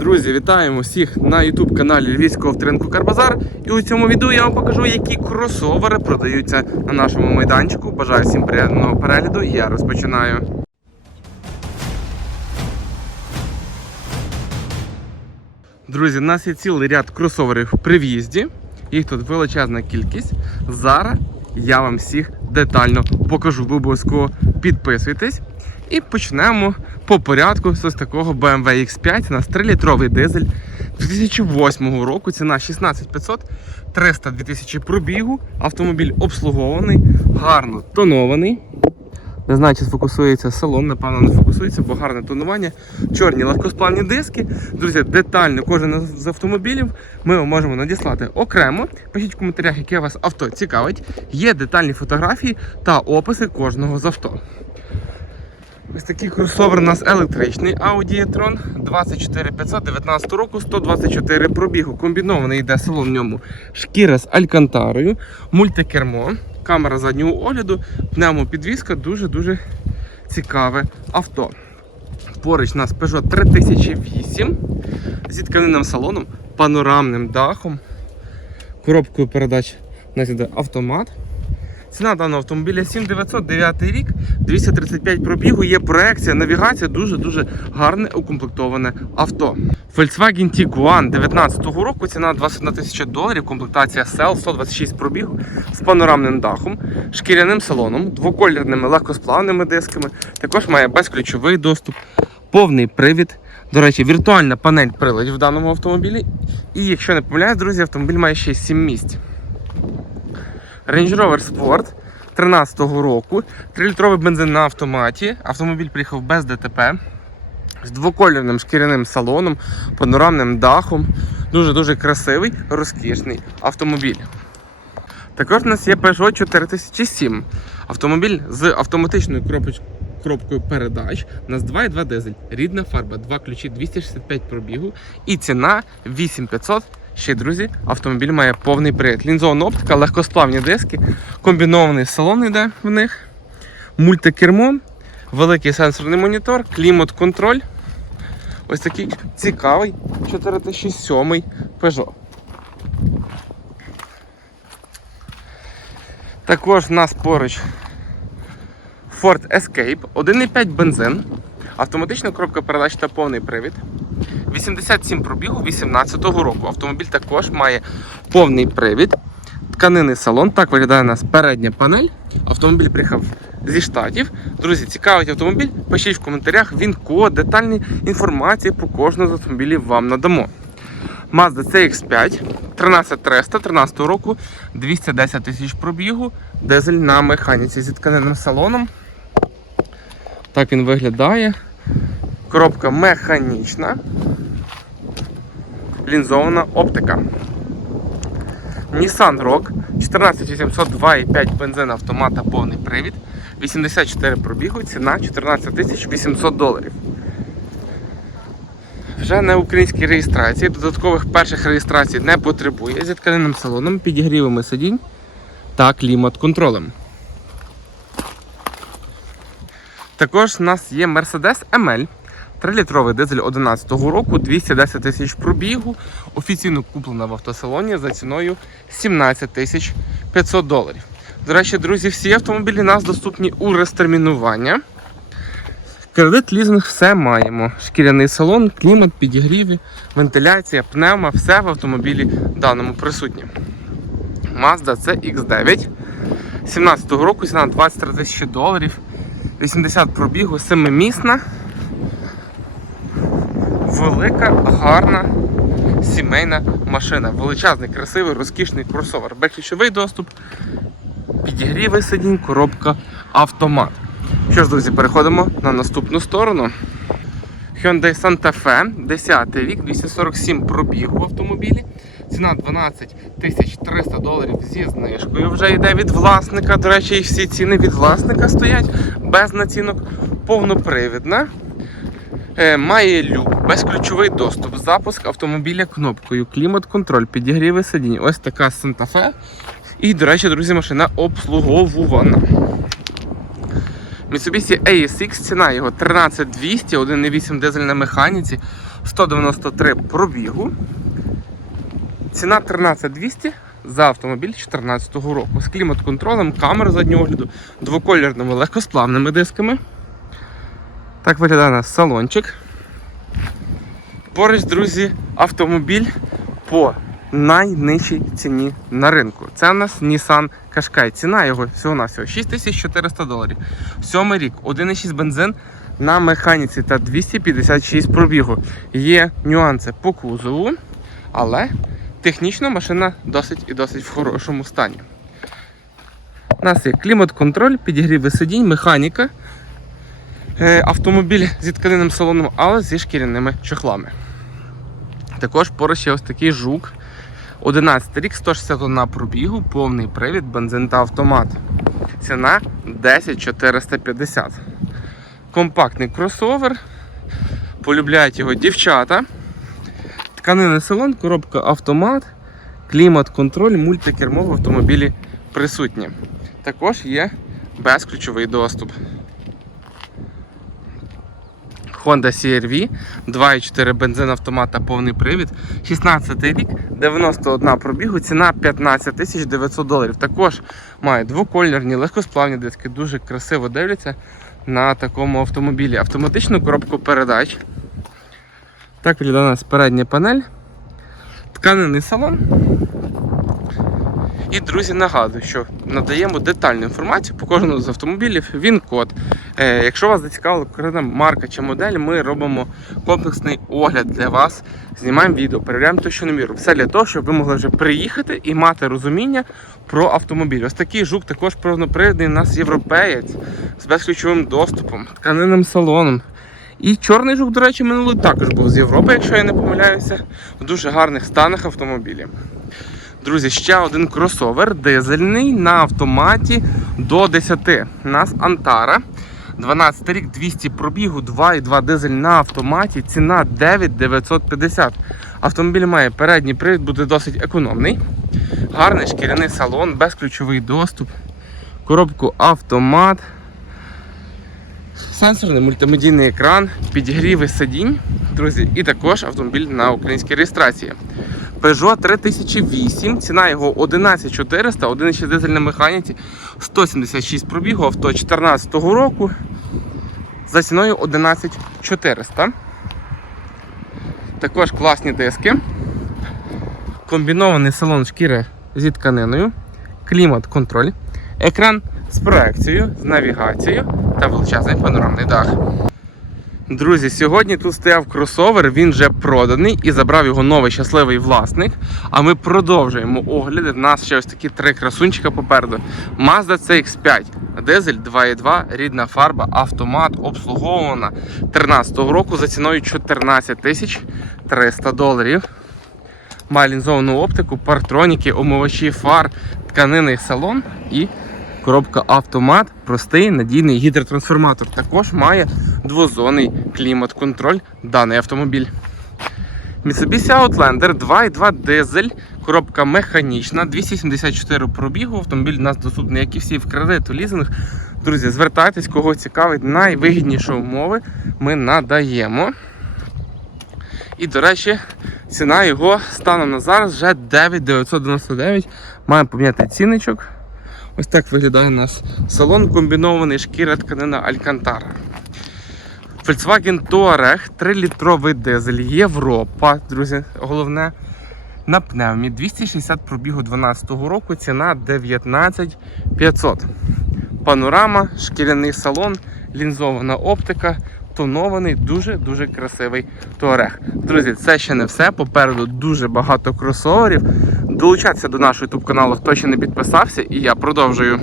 Друзі, вітаємо всіх на YouTube каналі Львівського авторинку Карбазар. І у цьому відео я вам покажу, які кросовери продаються на нашому майданчику. Бажаю всім приємного перегляду. і Я розпочинаю. Друзі, у нас є цілий ряд кросоверів при в'їзді. Їх тут величезна кількість. Зараз я вам всіх детально покажу. Ви обов'язково підписуйтесь. І почнемо по порядку з ось такого BMW X5. У нас 3-літровий дизель 2008 року. Ціна 16500, 300 2000 пробігу. Автомобіль обслугований, гарно тонований. Не знаю, чи сфокусується салон, напевно, не фокусується, бо гарне тонування. Чорні легкосплавні диски. Друзі, детально кожен з автомобілів ми вам можемо надіслати окремо. Пишіть в коментарях, яке вас авто цікавить. Є детальні фотографії та описи кожного з авто. Ось такий кросовер у нас електричний Audi e-tron 24519 року, 124 пробігу. Комбінований йде салон в ньому шкіра з алькантарою, мультикермо, камера заднього огляду, пневмопідвізка, дуже-дуже цікаве авто. Поруч у нас Peugeot 3008 зі тканинним салоном, панорамним дахом, коробкою передач у нас іде автомат. Ціна даного автомобіля 7909 рік, 235 пробігу, є проекція, навігація, дуже-дуже гарне укомплектоване авто. Volkswagen Tiguan 19 року, ціна 21 тисяча доларів, комплектація SEL, 126 пробігу з панорамним дахом, шкіряним салоном, двоколірними легкосплавними дисками. Також має безключовий доступ, повний привід. До речі, віртуальна панель приладів в даному автомобілі. І якщо не помиляюсь, друзі, автомобіль має ще 7 місць. Range Rover Sport 13-го року, 3-літровий бензин на автоматі. Автомобіль приїхав без ДТП з двокольорним шкіряним салоном, панорамним дахом. Дуже-дуже красивий, розкішний автомобіль. Також у нас є Peugeot 4007. Автомобіль з автоматичною коробкою передач. У нас 2,2 дизель, рідна фарба, два ключі, 265 пробігу і ціна 8500. Ще, друзі, автомобіль має повний привід. Лінзована оптика, легкосплавні диски, комбінований салон йде в них, мультикермо, великий сенсорний монітор, клімат-контроль. Ось такий цікавий 4007 Peugeot. Також в нас поруч Ford Escape, 1,5 бензин, автоматична коробка передач та повний привід. 87 пробігу 18-го року. Автомобіль також має повний привід, тканинний салон. Так виглядає у нас передня панель. Автомобіль приїхав зі штатів. Друзі, цікавить автомобіль. Пишіть в коментарях він код, детальні інформації про кожного з автомобілів вам надамо. Mazda CX5 13300 13 року, 210 тисяч пробігу, дизель на механіці зі тканинним салоном. Так він виглядає. Коробка механічна. Лінзована оптика. Nissan Rogue 14800 2,5 бензин автомата повний привід. 84 пробігу, ціна 14 800 доларів. Вже на українській реєстрації, додаткових перших реєстрацій не потребує зі тканинним салоном, підігрівами сидінь та клімат-контролем. Також у нас є Mercedes ML 3-літровий дизель 2011 року, 210 тисяч пробігу, офіційно куплена в автосалоні за ціною 17 тисяч 500 доларів. До речі, друзі, всі автомобілі у нас доступні у розтермінування. Кредит, лізинг, все маємо. Шкіряний салон, клімат, підігріви, вентиляція, пневма, все в автомобілі даному присутнє. Mazda CX9 17-го року ціна 23 тисячі доларів, 80 пробігу, 7-місна. Велика, гарна сімейна машина. Величезний, красивий, розкішний кросовер. Безключовий доступ, підігріви сидінь, коробка, автомат. Що ж, друзі, переходимо на наступну сторону. Hyundai Santa Fe, 10 рік, 247 пробігу в автомобілі. Ціна 12 300 доларів зі знижкою. Вже йде від власника. До речі, і всі ціни від власника стоять без націнок. Повнопривідна. Е, Має люк, безключовий доступ, запуск автомобіля кнопкою, клімат-контроль, підігріви сидінь. Ось така Fe. І, до речі, друзі, машина обслуговувана. Mitsubishi ASX, ціна його 13200, 1,8 дизель на механіці. 193 пробігу. Ціна 13200 за автомобіль 2014 року. З клімат-контролем, камер заднього огляду, двокольорними легкосплавними дисками. Так виглядає наш салончик. Поруч, друзі, автомобіль по найнижчій ціні на ринку. Це у нас Nissan Qashqai. Ціна його всього-навсього 6400 доларів. Сьомий рік, 1,6 бензин на механіці та 256 пробігу. Є нюанси по кузову, але технічно машина досить і досить в хорошому стані. У нас є клімат-контроль, підігріви сидінь, механіка. Е, Автомобіль зі тканинним салоном, але зі шкіряними чохлами. Також поруч є ось такий жук. 11 рік, 161 пробігу, повний привід, бензин та автомат. Ціна 10450. Компактний кросовер. Полюбляють його дівчата. Тканинний салон, коробка автомат, клімат-контроль, мультикермо в автомобілі присутні. Також є безключовий доступ. Honda CR-V, 2,4 бензин автомат та повний привід. 16 рік, 91 пробігу, ціна 15 тисяч 900 доларів. Також має двокольорні, легкосплавні диски, дуже красиво дивляться на такому автомобілі. Автоматичну коробку передач. Так виглядає у нас передня панель. Тканинний салон. І, друзі, нагадую, що надаємо детальну інформацію по кожному з автомобілів. Він код. Е, якщо вас зацікавила конкретна марка чи модель, ми робимо комплексний огляд для вас. Знімаємо відео, перевіряємо точну міру. Все для того, щоб ви могли вже приїхати і мати розуміння про автомобіль. Ось такий жук також повнопривідний у нас європеєць з безключовим доступом, тканинним салоном. І чорний жук, до речі, минулий також був з Європи, якщо я не помиляюся, в дуже гарних станах автомобілі. Друзі, ще один кросовер дизельний на автоматі до 10. У нас Антара. 12 рік, 200 пробігу, 2,2 дизель на автоматі, ціна 9950. Автомобіль має передній привід, буде досить економний. Гарний шкіряний салон, безключовий доступ, коробку автомат, сенсорний мультимедійний екран, підігріви сидінь, друзі, і також автомобіль на українській реєстрації. Peugeot 3008, ціна його 11400, 1,6 дизель на механіці, 176 пробігу, авто 2014 року за ціною 11400. Також класні диски. Комбінований салон шкіри зі тканиною, клімат-контроль, екран з проекцією, з навігацією та величезний панорамний дах. Друзі, сьогодні тут стояв кросовер, він вже проданий і забрав його новий щасливий власник. А ми продовжуємо огляди. У нас ще ось такі три красунчика попереду. Mazda CX5, дизель 2.2, рідна фарба, автомат, обслуговувана 13 року за ціною 14 тисяч 300 доларів. Має лінзовану оптику, партроніки, омивачі фар, тканинний салон і коробка автомат, простий надійний гідротрансформатор. Також має двозонний клімат-контроль даний автомобіль. Mitsubishi Outlander 2.2 дизель, коробка механічна, 274 пробігу. Автомобіль у нас доступний, як і всі в кредит, у лізинг. Друзі, звертайтесь, кого цікавить, найвигідніші умови ми надаємо. І, до речі, ціна його станом на зараз вже 9,999. Маємо поміняти цінничок. Ось так виглядає у нас салон комбінований шкіра тканина Алькантара. Volkswagen Touareg 3-літровий дизель Європа, друзі, головне. На пневмі 260 пробігу 12 року, ціна 19 500. Панорама, шкіряний салон, лінзована оптика, тонований, дуже-дуже красивий Touareg. Друзі, це ще не все. Попереду дуже багато кросоверів. Долучайтеся до нашого YouTube каналу, хто ще не підписався, і я продовжую.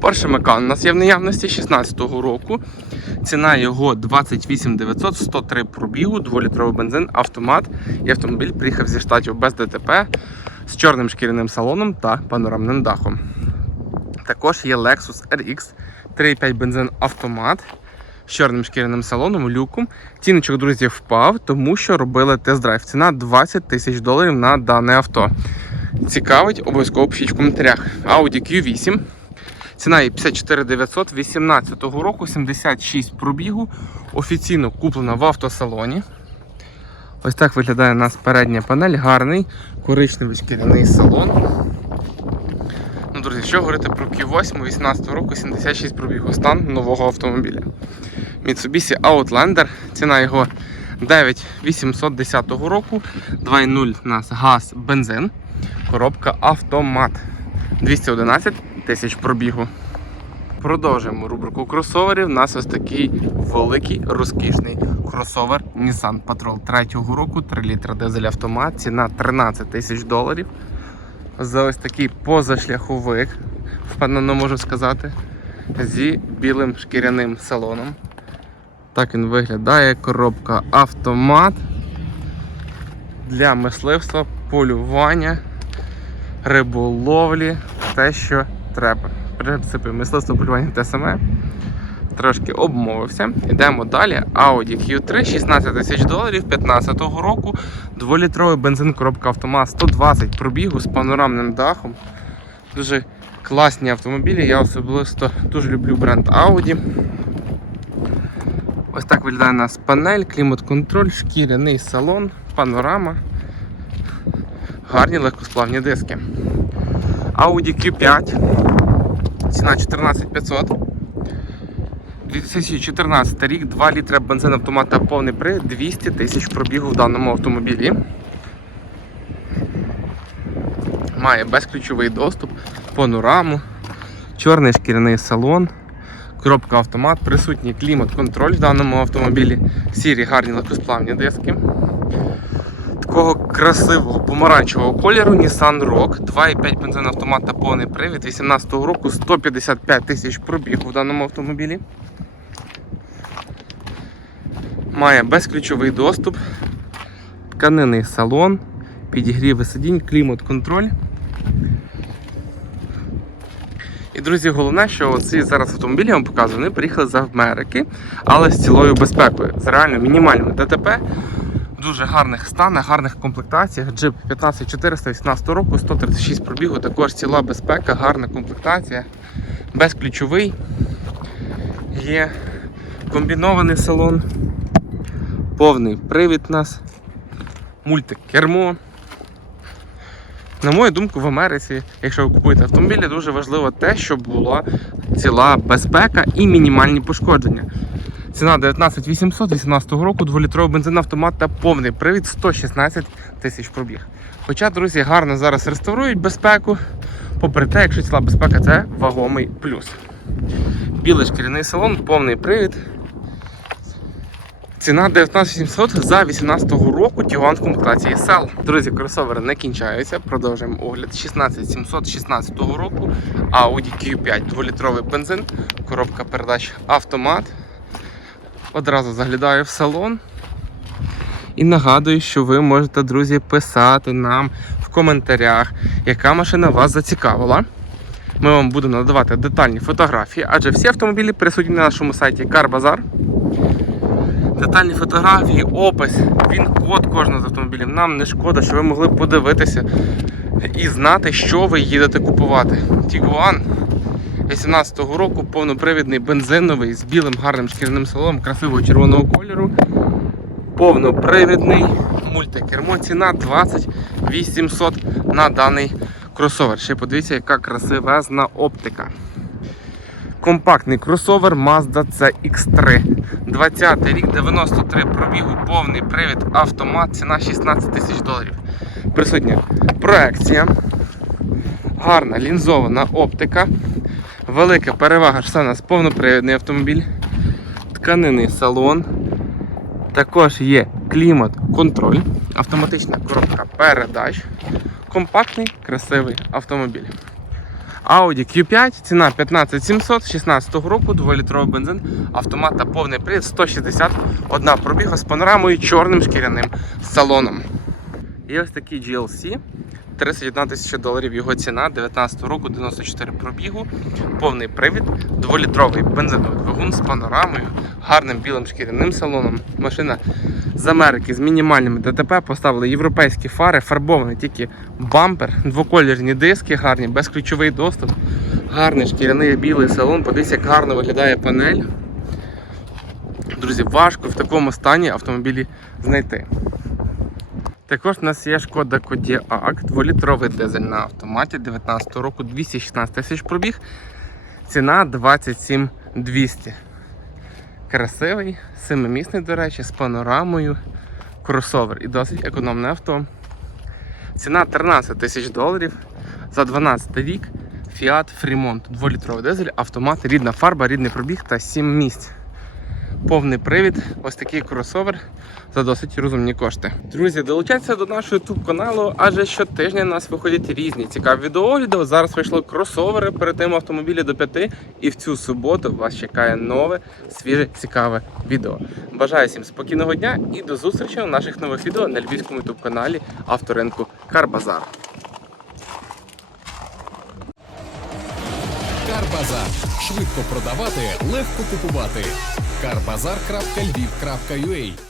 Porsche Macan у нас є в наявності 16-го року. Ціна його 28 900, 103 пробігу, 2-літровий бензин, автомат. І автомобіль приїхав зі штатів без ДТП з чорним шкіряним салоном та панорамним дахом. Також є Lexus RX 3,5 бензин автомат з чорним шкіряним салоном, люком. Ціночок, друзі, впав, тому що робили тест-драйв. Ціна 20 тисяч доларів на дане авто. Цікавить, обов'язково пишіть в коментарях. Audi Q8. Ціна є 54 900 18 року, 76 пробігу. Офіційно куплена в автосалоні. Ось так виглядає у нас передня панель, гарний коричневий шкіряний салон. Ну, друзі, що говорити про Q8 18 року 76 пробігу стан нового автомобіля. Mitsubishi Outlander, ціна його 9810 року, 2.0 у нас газ, бензин, коробка автомат. 211 тисяч пробігу. Продовжуємо рубрику кросоверів. У нас ось такий великий розкішний кросовер Nissan Patrol 3 року, 3 літра дизель автомат, ціна 13 тисяч доларів. За ось такий позашляховик, впевнено можу сказати, зі білим шкіряним салоном. Так він виглядає. Коробка автомат для мисливства, полювання, риболовлі, те, що треба. В принципі, мисливство полювання те саме. Трошки обмовився. Йдемо далі. Audi Q3, 16 тисяч доларів 2015 року. 2-літровий бензин, коробка автомат, 120 пробігу з панорамним дахом. Дуже класні автомобілі. Я особисто дуже люблю бренд Audi. Ось так виглядає у нас панель, клімат-контроль, шкіряний салон, панорама. Гарні легкосплавні диски. Audi Q5. Ціна 14500. 2014 рік, 2 літри бензин автомат та повний привід, 200 тисяч пробігу в даному автомобілі. Має безключовий доступ, панораму, чорний шкіряний салон, коробка автомат, присутній клімат-контроль в даному автомобілі, сірі гарні легкосплавні диски. Такого красивого помаранчевого кольору Nissan Rogue, 2,5 бензин автомат та повний привід 18 року 155 тисяч пробігу в даному автомобілі. Має безключовий доступ, тканинний салон, підігріви сидінь, клімат-контроль. І, друзі, головне, що ці зараз автомобілі я вам показую, вони приїхали з Америки, але з цілою безпекою, з реально мінімальними ДТП, в дуже гарних станах, гарних комплектаціях. Джип 15418 року, 136 пробігу, також ціла безпека, гарна комплектація, безключовий. Є комбінований салон, повний привід у нас, мультикермо. На мою думку, в Америці, якщо ви купуєте автомобілі, дуже важливо те, щоб була ціла безпека і мінімальні пошкодження. Ціна 19 800 18 року, 2-літровий бензин автомат та повний привід 116 тисяч пробіг. Хоча, друзі, гарно зараз реставрують безпеку, попри те, якщо ціла безпека, це вагомий плюс. Білий шкіряний салон, повний привід. Ціна 19700 за 18 року Тігуан в комплектації SL. Друзі, кросовери не кінчаються. Продовжуємо огляд 16700 16 року. Audi Q5 2-літровий бензин, коробка передач автомат. Одразу заглядаю в салон. І нагадую, що ви можете, друзі, писати нам в коментарях, яка машина вас зацікавила. Ми вам будемо надавати детальні фотографії, адже всі автомобілі присутні на нашому сайті CarBazaar. Детальні фотографії, опис, він код кожного з автомобілів. Нам не шкода, що ви могли подивитися і знати, що ви їдете купувати. Tiguan 18-го року повнопривідний бензиновий з білим гарним шкіряним салоном красивого червоного кольору. Повнопривідний мультикермо. Ціна 20800 на даний кросовер. Ще подивіться, яка красивезна оптика. Компактний кросовер Mazda CX3. 20 рік, 93 пробігу, повний привід, автомат, ціна 16 тисяч доларів. Присутня проекція, гарна лінзована оптика, велика перевага, що це у нас повнопривідний автомобіль, тканинний салон. Також є клімат-контроль, автоматична коробка передач, компактний красивий автомобіль. Audi Q5, ціна 15700 16 року, 2-літровий бензин, автомат та повний привід 161 пробіга з панорамою чорним шкіряним салоном. І ось такий GLC. 31 тисяча доларів його ціна, 19 року, 94 пробігу, повний привід, 2-літровий бензиновий двигун з панорамою, гарним білим шкіряним салоном. Машина з Америки з мінімальними ДТП поставили європейські фари, фарбований тільки бампер, двоколірні диски, гарні, безключовий доступ, гарний шкіряний білий салон. Подивіться, як гарно виглядає панель. Друзі, важко в такому стані автомобілі знайти. Також у нас є шкода Кодіак, 2-літровий дизель на автоматі 19 року, 216 тисяч пробіг. Ціна 27 200. Красивий, семимісний, до речі, з панорамою. Кросовер і досить економне авто. Ціна 13 тисяч доларів за 12 рік. Fiat Fremont, 2-літровий дизель, автомат, рідна фарба, рідний пробіг та 7 місць. Повний привід, ось такий кросовер за досить розумні кошти. Друзі, долучайтеся до нашого YouTube каналу, адже щотижня у нас виходять різні цікаві відеоогляди. Зараз вийшло кросовери, перед тим автомобілі до 5. І в цю суботу вас чекає нове, свіже, цікаве відео. Бажаю всім спокійного дня і до зустрічі у наших нових відео на львівському YouTube каналі авторинку Карбазар. Карбазар. Швидко продавати, легко купувати. Карбазар.львів.ua